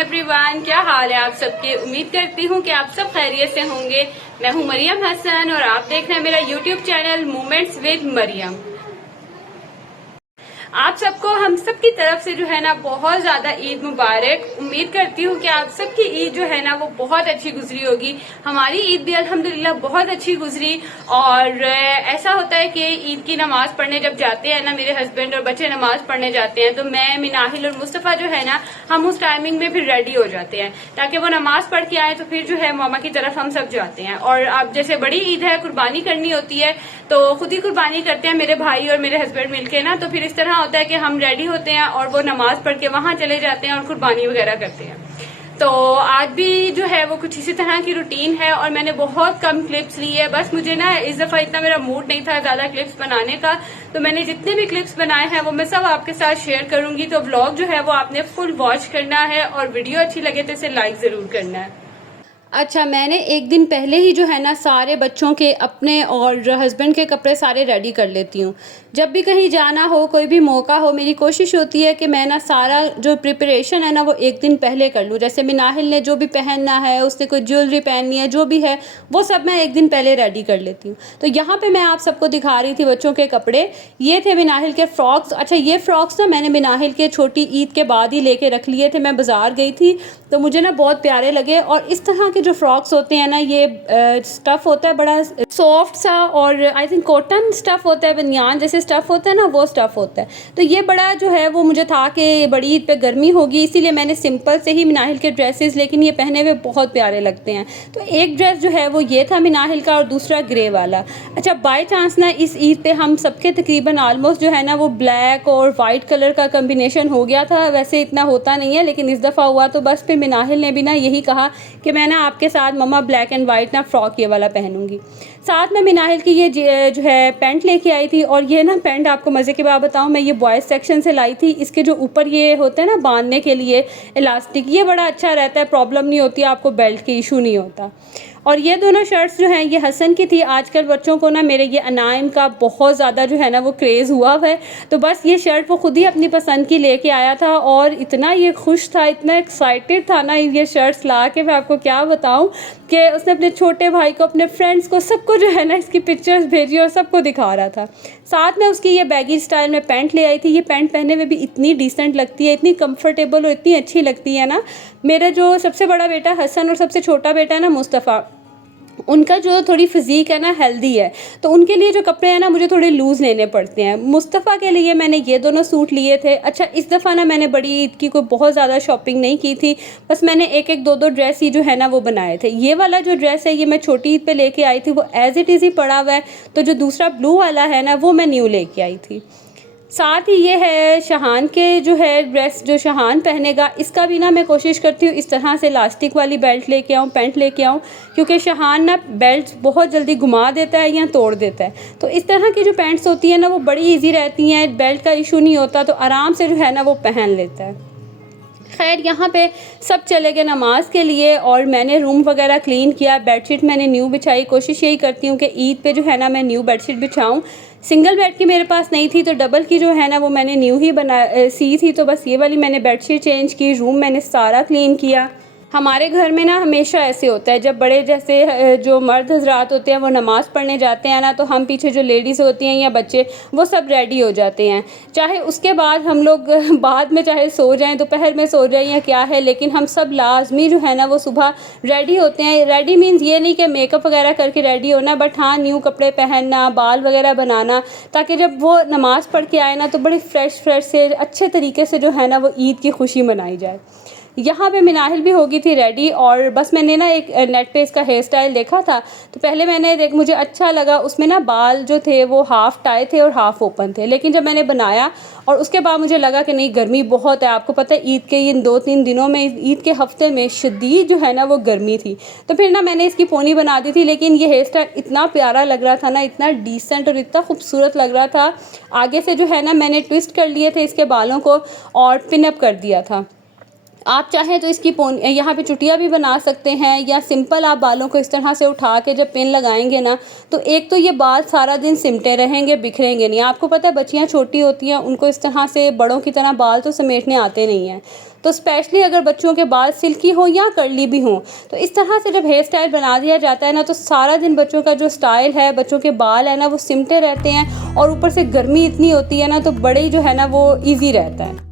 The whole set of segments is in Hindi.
एवरीवन, क्या हाल है आप सबके। उम्मीद करती हूँ कि आप सब खैरियत से होंगे। मैं हूँ मरियम हसन और आप देख रहे हैं मेरा YouTube channel moments with Mariam. आप सबको हम सबकी तरफ से जो है ना बहुत ज्यादा ईद मुबारक। उम्मीद करती हूँ कि आप सबकी ईद जो है ना वो बहुत अच्छी गुजरी होगी। हमारी ईद भी अल्हम्दुलिल्लाह बहुत अच्छी गुजरी। और ऐसा होता है कि ईद की नमाज पढ़ने जब जाते हैं ना, मेरे हस्बैंड और बच्चे नमाज पढ़ने जाते हैं, तो मैं, मिनाहिल और मुस्तफा जो है ना, हम उस टाइमिंग में फिर रेडी हो जाते हैं ताकि वो नमाज पढ़ के आए। तो फिर जो है मामा की तरफ हम सब जाते हैं। और अब जैसे बड़ी ईद है, कुर्बानी करनी होती है, तो खुद ही कुर्बानी करते हैं मेरे भाई और मेरे हस्बैंड मिलके ना। तो फिर इस तरह होता है कि हम रेडी होते हैं और वो नमाज पढ़ के वहां चले जाते हैं और कुर्बानी वगैरह करते हैं। तो आज भी जो है वो कुछ इसी तरह की रूटीन है और मैंने बहुत कम क्लिप्स ली है। बस मुझे ना इस दफा इतना मेरा मूड नहीं था ज्यादा क्लिप्स बनाने का, तो मैंने जितने भी क्लिप्स बनाए हैं वो मैं सब आपके साथ शेयर करूंगी। तो व्लॉग जो है वो आपने फुल वॉच करना है और वीडियो अच्छी लगे तो इसे लाइक जरूर करना है। अच्छा, मैंने एक दिन पहले ही जो है ना सारे बच्चों के, अपने और हस्बैंड के कपड़े सारे रेडी कर लेती हूँ। जब भी कहीं जाना हो, कोई भी मौका हो, मेरी कोशिश होती है कि मैं ना सारा जो प्रिपरेशन है ना वो एक दिन पहले कर लूँ। जैसे मिनाहिल ने जो भी पहनना है, उसने कोई ज्वेलरी पहननी है, जो भी है वो सब मैं एक दिन पहले रेडी कर लेती हूँ। तो यहाँ पर मैं आप सबको दिखा रही थी बच्चों के कपड़े। ये थे मिनाहिल के फ्रॉक्स। अच्छा, ये फ्रॉक्स ना मैंने मिनाहिल के छोटी ईद के बाद ही लेके रख लिए थे। मैं बाज़ार गई थी तो मुझे ना बहुत प्यारे लगे। और इस तरह के जो फ्रॉक्स होते हैं ना, ये स्टफ़ होता है बड़ा सॉफ्ट सा, और आई थिंक कॉटन स्टफ़ होता है, बनियान जैसे स्टफ़ होता है ना, वो स्टफ़ होता है। तो ये बड़ा जो है वो मुझे था कि बड़ी ईद पे गर्मी होगी, इसीलिए मैंने सिंपल से ही मिनाहिल के ड्रेसेस, लेकिन ये पहने हुए बहुत प्यारे लगते हैं। तो एक ड्रेस जो है वो ये था मिनाहिल का और दूसरा ग्रे वाला। अच्छा, बाई चांस ना इस ईद पे हम सबके तकरीबन आलमोस्ट जो है ना वो ब्लैक और वाइट कलर का कम्बिनेशन हो गया था। वैसे इतना होता नहीं है, लेकिन इस दफ़ा हुआ। तो बस फिर मिनाहिल ने भी ना यही कहा कि मैं ना आपके साथ मम्मा ब्लैक एंड वाइट ना फ्रॉक ये वाला पहनूंगी। साथ में मिनाहिल की ये जो है पैंट लेके आई थी। और ये ना पैंट आपको मज़े की बात बताऊं, मैं ये बॉयज़ सेक्शन से लाई थी। इसके जो ऊपर ये होते हैं ना बांधने के लिए इलास्टिक, ये बड़ा अच्छा रहता है, प्रॉब्लम नहीं होती, आपको बेल्ट की इशू नहीं होता। और ये दोनों शर्ट्स जो हैं ये हसन की थी। आजकल बच्चों को ना मेरे ये अनाइम का बहुत ज़्यादा जो है ना वो क्रेज़ हुआ है। तो बस ये शर्ट वो खुद ही अपनी पसंद की लेके आया था और इतना ये खुश था, इतना एक्साइटेड था ना ये शर्ट्स ला के, मैं आपको क्या बताऊं कि उसने अपने छोटे भाई को, अपने फ्रेंड्स को, सबको जो है ना इसकी पिक्चर्स भेजी और सबको दिखा रहा था। साथ में उसकी ये बैगी स्टाइल में पैंट ले आई थी। ये पैंट पहनने में भी इतनी डिसेंट लगती है, इतनी कंफर्टेबल और इतनी अच्छी लगती है ना। मेरा जो सबसे बड़ा बेटा हसन और सबसे छोटा बेटा है ना मुस्तफ़ा, उनका जो थोड़ी फिज़ीक है ना हेल्दी है, तो उनके लिए जो कपड़े हैं ना मुझे थोड़े लूज़ लेने पड़ते हैं। मुस्तफ़ा के लिए मैंने ये दोनों सूट लिए थे। अच्छा, इस दफ़ा ना मैंने बड़ी ईद की कोई बहुत ज़्यादा शॉपिंग नहीं की थी, बस मैंने एक एक दो दो ड्रेस ही जो है ना वो बनाए थे। ये वाला जो ड्रेस है ये मैं छोटी ईद पे लेके आई थी, वो एज़ इट इज़ ही पड़ा हुआ है। तो जो दूसरा ब्लू वाला है ना वो मैं न्यू लेके आई थी। साथ ही ये है शहान के जो है ड्रेस, जो शहान पहनेगा, इसका भी ना मैं कोशिश करती हूँ इस तरह से इलास्टिक वाली बेल्ट लेके आऊँ, पैंट लेके आऊँ, क्योंकि शहान ना बेल्ट बहुत जल्दी घुमा देता है या तोड़ देता है। तो इस तरह की जो पैंट्स होती हैं ना वो बड़ी इजी रहती हैं, बेल्ट का इशू नहीं होता, तो आराम से जो है ना वो पहन लेता है। खैर, यहाँ पे सब चले गए नमाज के लिए और मैंने रूम वगैरह क्लीन किया। बेडशीट मैंने न्यू बिछाई। कोशिश यही करती हूँ कि ईद पे जो है ना मैं न्यू बेडशीट बिछाऊँ। सिंगल बेड की मेरे पास नहीं थी, तो डबल की जो है ना वो मैंने न्यू ही सी थी, तो बस ये वाली मैंने बेडशीट चेंज की। रूम मैंने सारा क्लीन किया। हमारे घर में ना हमेशा ऐसे होता है, जब बड़े जैसे जो मर्द हजरात होते हैं वो नमाज़ पढ़ने जाते हैं ना, तो हम पीछे जो लेडीज़ होती हैं या बच्चे, वो सब रेडी हो जाते हैं। चाहे उसके बाद हम लोग बाद में चाहे सो जाएं, दोपहर में सो जाएं या क्या है, लेकिन हम सब लाजमी जो है ना वो सुबह रेडी होते हैं। रेडी मीन्स ये नहीं कि मेकअप वगैरह करके रेडी होना, बट हाँ न्यू कपड़े पहनना, बाल वगैरह बनाना, ताकि जब वो नमाज़ पढ़ के आए ना तो बड़े फ्रेश से अच्छे तरीके से जो है ना वो ईद की खुशी मनाई जाए। यहाँ पे मिनाहिल भी हो गई थी रेडी। और बस मैंने ना एक नेट पे इसका हेयर स्टाइल देखा था, तो पहले मैंने मुझे अच्छा लगा। उसमें ना बाल जो थे वो हाफ़ टाई थे और हाफ़ ओपन थे, लेकिन जब मैंने बनाया और उसके बाद मुझे लगा कि नहीं, गर्मी बहुत है। आपको पता है ईद के इन 2-3 दिनों में, ईद के हफ्ते में शदीद जो है ना वो गर्मी थी, तो फिर ना मैंने इसकी पोनी बना दी थी। लेकिन ये हेयर स्टाइल इतना प्यारा लग रहा था ना, इतना डिसेंट और इतना खूबसूरत लग रहा था। आगे से जो है ना मैंने ट्विस्ट कर लिए थे इसके बालों को और पिनअप कर दिया था। आप चाहें तो इसकी यहाँ पे चुटिया भी बना सकते हैं, या सिंपल आप बालों को इस तरह से उठा के जब पिन लगाएंगे ना, तो एक तो ये बाल सारा दिन सिमटे रहेंगे, बिखरेंगे नहीं। आपको पता है बच्चियाँ छोटी होती हैं, उनको इस तरह से बड़ों की तरह बाल तो समेटने आते नहीं हैं। तो स्पेशली अगर बच्चों के बाल सिल्की हो या कर्ली भी हों, तो इस तरह से जब हेयर स्टाइल बना दिया जाता है ना, तो सारा दिन बच्चों का जो स्टाइल है, बच्चों के बाल है ना, वो सिमटे रहते हैं और ऊपर से गर्मी इतनी होती है ना, तो बड़े ही जो है ना वो ईजी रहता है।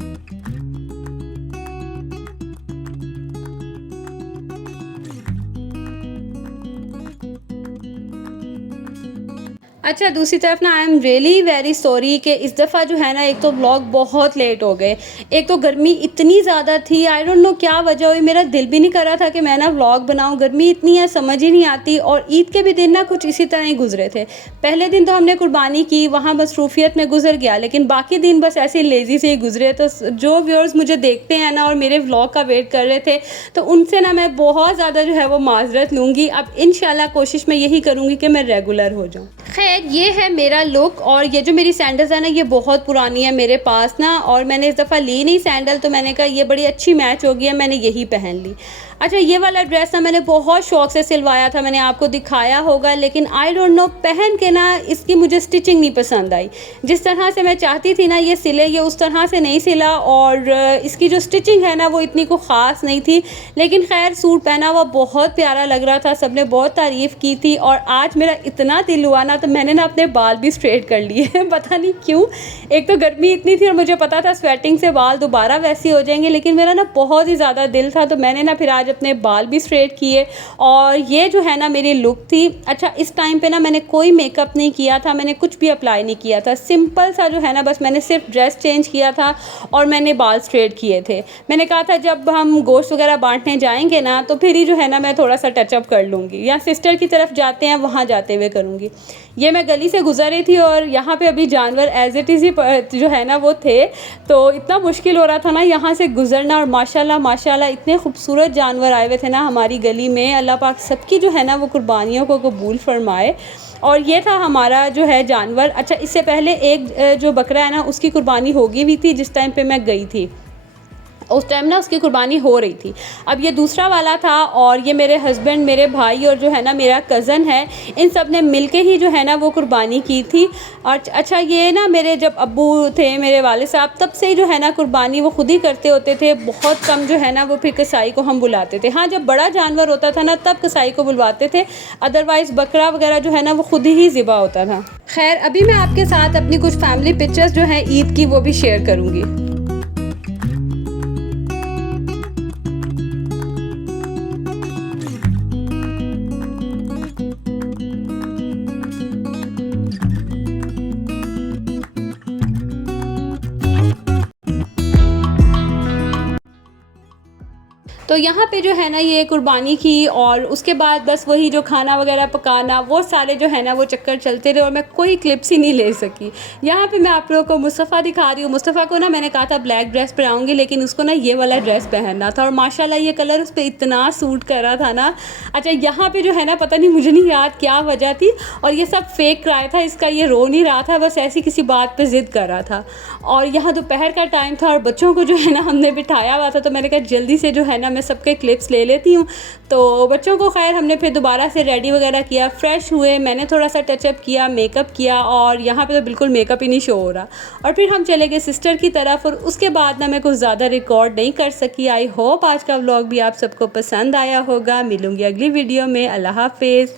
अच्छा, दूसरी तरफ ना I am really very sorry कि इस दफ़ा जो है ना, एक तो व्लॉग बहुत लेट हो गए, एक तो गर्मी इतनी ज़्यादा थी, आई डोंट नो क्या वजह हुई, मेरा दिल भी नहीं कर रहा था कि मैं ना व्लॉग बनाऊँ, गर्मी इतनी है समझ ही नहीं आती। और ईद के भी दिन ना कुछ इसी तरह ही गुजरे थे। पहले दिन तो हमने कुर्बानी की, वहाँ मसरूफियत में गुजर गया, लेकिन बाकी दिन बस ऐसे लेज़ी से ही गुजरे। तो जो व्यूअर्स मुझे देखते हैं ना और मेरे व्लॉग का वेट कर रहे थे, तो उनसे ना मैं बहुत ज़्यादा जो है वो माजरत लूँगी। अब इंशाल्लाह कोशिश मैं यही करूँगी कि मैं रेगुलर हो जाऊँ। खैर, ये है मेरा लुक। और ये जो मेरी सैंडल्स है ना, ये बहुत पुरानी है मेरे पास ना, और मैंने इस दफ़ा ली नहीं सैंडल, तो मैंने कहा ये बड़ी अच्छी मैच होगी है, मैंने यही पहन ली। अच्छा, ये वाला ड्रेस ना मैंने बहुत शौक से सिलवाया था, मैंने आपको दिखाया होगा, लेकिन आई डोंट नो पहन के ना इसकी मुझे स्टिचिंग नहीं पसंद आई। जिस तरह से मैं चाहती थी ना ये सिले, ये उस तरह से नहीं सिला, और इसकी जो स्टिचिंग है ना वो इतनी को ख़ास नहीं थी। लेकिन खैर, सूट पहना हुआ बहुत प्यारा लग रहा था, सबने बहुत तारीफ़ की थी। और आज मेरा इतना दिल हुआ ना, तो मैंने ना अपने बाल भी स्ट्रेट कर लिए पता नहीं क्यों। एक तो गर्मी इतनी थी और मुझे पता था स्वेटिंग से बाल दोबारा वैसे हो जाएंगे, लेकिन मेरा ना बहुत ही ज़्यादा दिल था, तो मैंने ना फिर आज अपने बाल भी स्ट्रेट किए। और ये जो है ना मेरी लुक थी। अच्छा, इस टाइम पे ना मैंने कोई मेकअप नहीं किया था, मैंने कुछ भी अप्लाई नहीं किया था, सिंपल सा जो है ना, बस मैंने सिर्फ ड्रेस चेंज किया था और मैंने बाल स्ट्रेट किए थे। मैंने कहा था जब हम गोश्त वगैरह बांटने जाएंगे ना, तो फिर ही जो है ना मैं थोड़ा सा टचअप कर लूँगी, या सिस्टर की तरफ जाते हैं वहाँ जाते हुए करूँगी। ये मैं गली से गुजर रही थी और यहाँ पे अभी जानवर एज इट इज़ ही जो है ना वो थे, तो इतना मुश्किल हो रहा था ना यहाँ से गुजरना। और माशाल्लाह माशाल्लाह इतने खूबसूरत जानवर आए हुए थे ना हमारी गली में। अल्लाह पाक सबकी जो है ना वो कुर्बानियों को कबूल फरमाए। और ये था हमारा जो है जानवर। अच्छा, इससे पहले एक जो बकरा है ना उसकी कुर्बानी हो गई हुई थी जिस टाइम पे मैं गई थी, उस टाइम ना उसकी कुर्बानी हो रही थी। अब ये दूसरा वाला था, और ये मेरे हस्बैंड, मेरे भाई और जो है ना मेरा कज़न है, इन सब ने मिलके ही जो है ना वो कुर्बानी की थी। और अच्छा, ये ना मेरे जब अब्बू थे, मेरे वाले साहब, तब से ही जो है ना कुर्बानी वो खुद ही करते होते थे। बहुत कम जो है ना वो फिर कसाई को हम बुलाते थे। हाँ, जब बड़ा जानवर होता था ना तब कसाई को बुलवाते थे, अदरवाइज़ बकरा वगैरह जो है ना वो खुद ही ज़िबा होता था। खैर, अभी मैं आपके साथ अपनी कुछ फैमिली पिक्चर्स जो हैं ईद की वो भी शेयर करूँगी। तो यहाँ पे जो है ना ये कुर्बानी की, और उसके बाद बस वही जो खाना वगैरह पकाना, वो सारे जो है ना वो चक्कर चलते रहे और मैं कोई क्लिप्स ही नहीं ले सकी। यहाँ पे मैं आप लोगों को मुस्तफ़ा दिखा रही हूँ। मुस्तफ़ा को ना मैंने कहा था ब्लैक ड्रेस पहनाऊँगी, लेकिन उसको ना ये वाला ड्रेस पहनना था, और माशाल्लाह ये कलर उस पर इतना सूट कर रहा था ना। अच्छा, यहाँ पर जो है ना पता नहीं, मुझे नहीं याद क्या वजह थी, और ये सब फेक क्राई था इसका, ये रो नहीं रहा था, बस ऐसी किसी बात पर ज़िद कर रहा था। और यहाँ दोपहर का टाइम था और बच्चों को जो है ना हमने बिठाया हुआ था, तो मैंने कहा जल्दी से जो है ना मैं सबके क्लिप्स ले लेती हूँ। तो बच्चों को खैर हमने फिर दोबारा से रेडी वगैरह किया, फ्रेश हुए, मैंने थोड़ा सा टचअप किया, मेकअप किया, और यहाँ पे तो बिल्कुल मेकअप ही नहीं शो हो रहा। और फिर हम चले गए सिस्टर की तरफ, और उसके बाद ना मैं कुछ ज़्यादा रिकॉर्ड नहीं कर सकी। आई होप आज का व्लॉग भी आप सबको पसंद आया होगा। मिलूँगी अगली वीडियो में। अल्लाह हाफिज़।